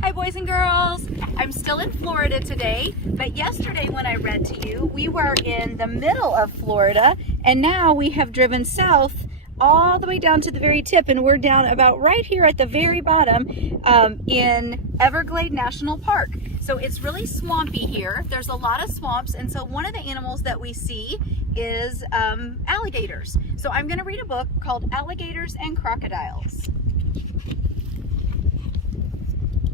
Hi boys and girls, I'm still in Florida today, but yesterday when I read to you, we were in the middle of Florida, and now we have driven south all the way down to the very tip, and we're down about right here at the very bottom in Everglades National Park. So it's really swampy here. There's a lot of swamps, and so one of the animals that we see is alligators. So I'm going to read a book called Alligators and Crocodiles.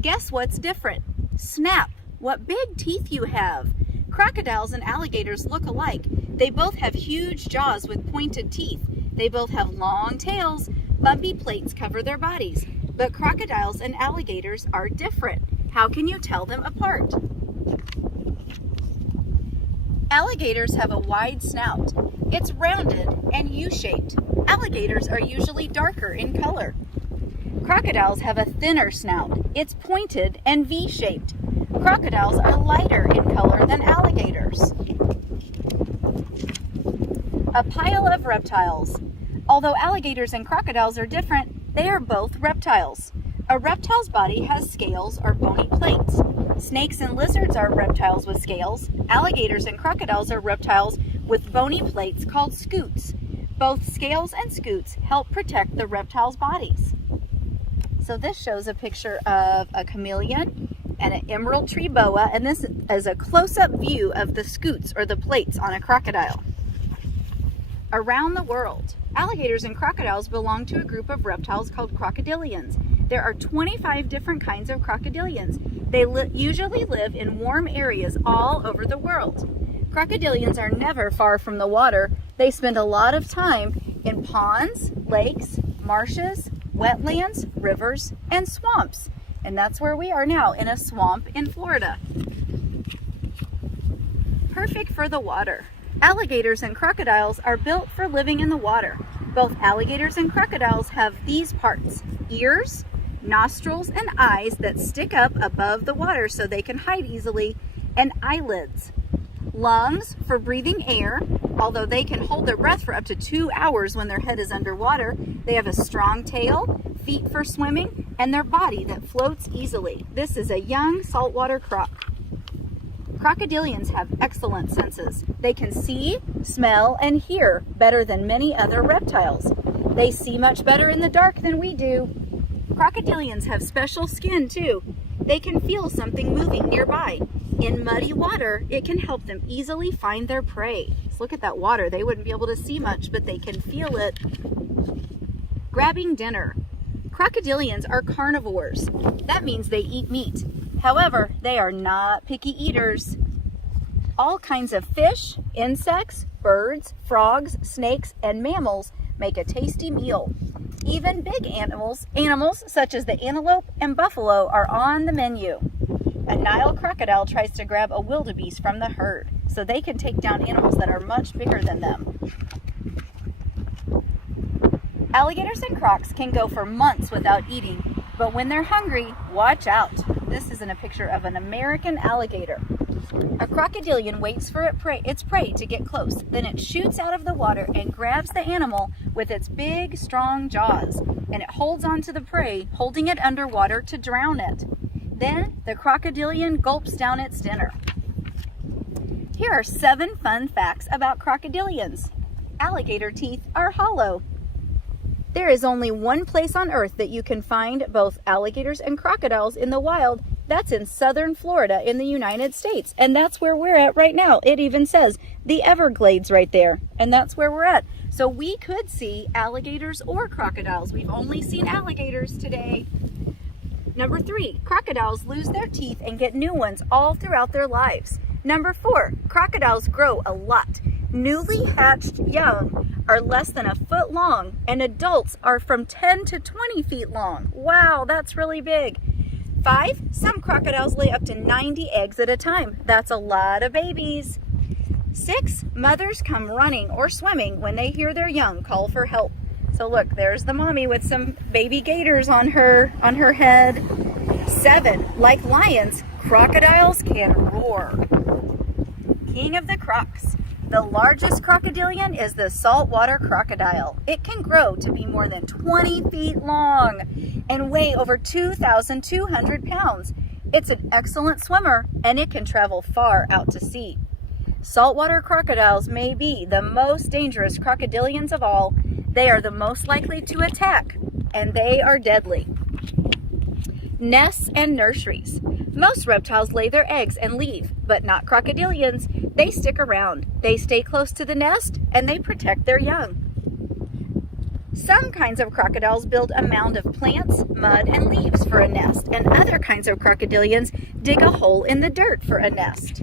Guess what's different? Snap! What big teeth you have! Crocodiles and alligators look alike. They both have huge jaws with pointed teeth. They both have long tails. Bumpy plates cover their bodies. But crocodiles and alligators are different. How can you tell them apart? Alligators have a wide snout. It's rounded and U-shaped. Alligators are usually darker in color. Crocodiles have a thinner snout. It's pointed and V-shaped. Crocodiles are lighter in color than alligators. A pile of reptiles. Although alligators and crocodiles are different, they are both reptiles. A reptile's body has scales or bony plates. Snakes and lizards are reptiles with scales. Alligators and crocodiles are reptiles with bony plates called scutes. Both scales and scutes help protect the reptiles' bodies. So this shows a picture of a chameleon and an emerald tree boa, and this is a close-up view of the scutes or the plates on a crocodile. Around the world, alligators and crocodiles belong to a group of reptiles called crocodilians. There are 25 different kinds of crocodilians. They usually live in warm areas all over the world. Crocodilians are never far from the water. They spend a lot of time in ponds, lakes, marshes, wetlands, rivers, and swamps. And that's where we are now, in a swamp in Florida. Perfect for the water. Alligators and crocodiles are built for living in the water. Both alligators and crocodiles have these parts: ears, nostrils, and eyes that stick up above the water so they can hide easily, and eyelids. Lungs for breathing air. Although they can hold their breath for up to 2 hours when their head is underwater, they have a strong tail, feet for swimming, and their body that floats easily. This is a young saltwater croc. Crocodilians have excellent senses. They can see, smell, and hear better than many other reptiles. They see much better in the dark than we do. Crocodilians have special skin too. They can feel something moving nearby. In muddy water, it can help them easily find their prey. Just look at that water. They wouldn't be able to see much, but they can feel it. Grabbing dinner. Crocodilians are carnivores. That means they eat meat. However, they are not picky eaters. All kinds of fish, insects, birds, frogs, snakes, and mammals make a tasty meal. Even big animals such as the antelope and buffalo are on the menu. A Nile crocodile tries to grab a wildebeest from the herd, so they can take down animals that are much bigger than them. Alligators and crocs can go for months without eating, but when they're hungry, watch out. This isn't a picture of an American alligator. A crocodilian waits for its prey to get close. Then it shoots out of the water and grabs the animal with its big, strong jaws, and it holds onto the prey, holding it underwater to drown it. Then the crocodilian gulps down its dinner. Here are 7 fun facts about crocodilians. Alligator teeth are hollow. There is only one place on Earth that you can find both alligators and crocodiles in the wild. That's in southern Florida in the United States. And that's where we're at right now. It even says the Everglades right there. And that's where we're at. So we could see alligators or crocodiles. We've only seen alligators today. Number 3, crocodiles lose their teeth and get new ones all throughout their lives. Number 4, crocodiles grow a lot. Newly hatched young are less than a foot long, and adults are from 10 to 20 feet long. Wow, that's really big. 5, some crocodiles lay up to 90 eggs at a time. That's a lot of babies. 6, mothers come running or swimming when they hear their young call for help. So look, there's the mommy with some baby gators on her head. 7, like lions, crocodiles can roar. King of the crocs. The largest crocodilian is the saltwater crocodile. It can grow to be more than 20 feet long and weigh over 2,200 pounds. It's an excellent swimmer and it can travel far out to sea. Saltwater crocodiles may be the most dangerous crocodilians of all. They are the most likely to attack, and they are deadly. Nests and nurseries. Most reptiles lay their eggs and leave, but not crocodilians. They stick around. They stay close to the nest, and they protect their young. Some kinds of crocodiles build a mound of plants, mud, and leaves for a nest, and other kinds of crocodilians dig a hole in the dirt for a nest.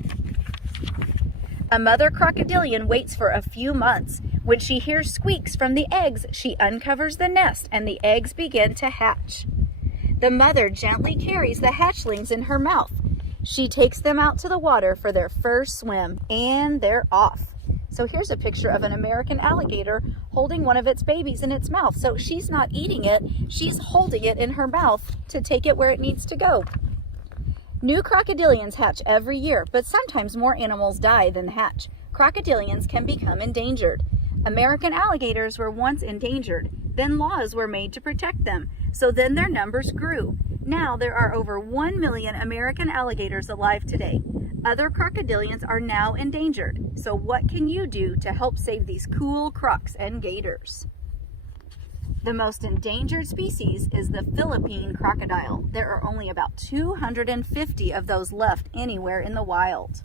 A mother crocodilian waits for a few months. When she hears squeaks from the eggs, she uncovers the nest and the eggs begin to hatch. The mother gently carries the hatchlings in her mouth. She takes them out to the water for their first swim, and they're off. So here's a picture of an American alligator holding one of its babies in its mouth. So she's not eating it, she's holding it in her mouth to take it where it needs to go. New crocodilians hatch every year, but sometimes more animals die than hatch. Crocodilians can become endangered. American alligators were once endangered. Then laws were made to protect them. So then their numbers grew. Now there are over 1 million American alligators alive today. Other crocodilians are now endangered. So what can you do to help save these cool crocs and gators? The most endangered species is the Philippine crocodile. There are only about 250 of those left anywhere in the wild.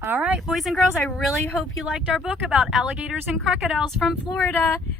All right, boys and girls, I really hope you liked our book about alligators and crocodiles from Florida.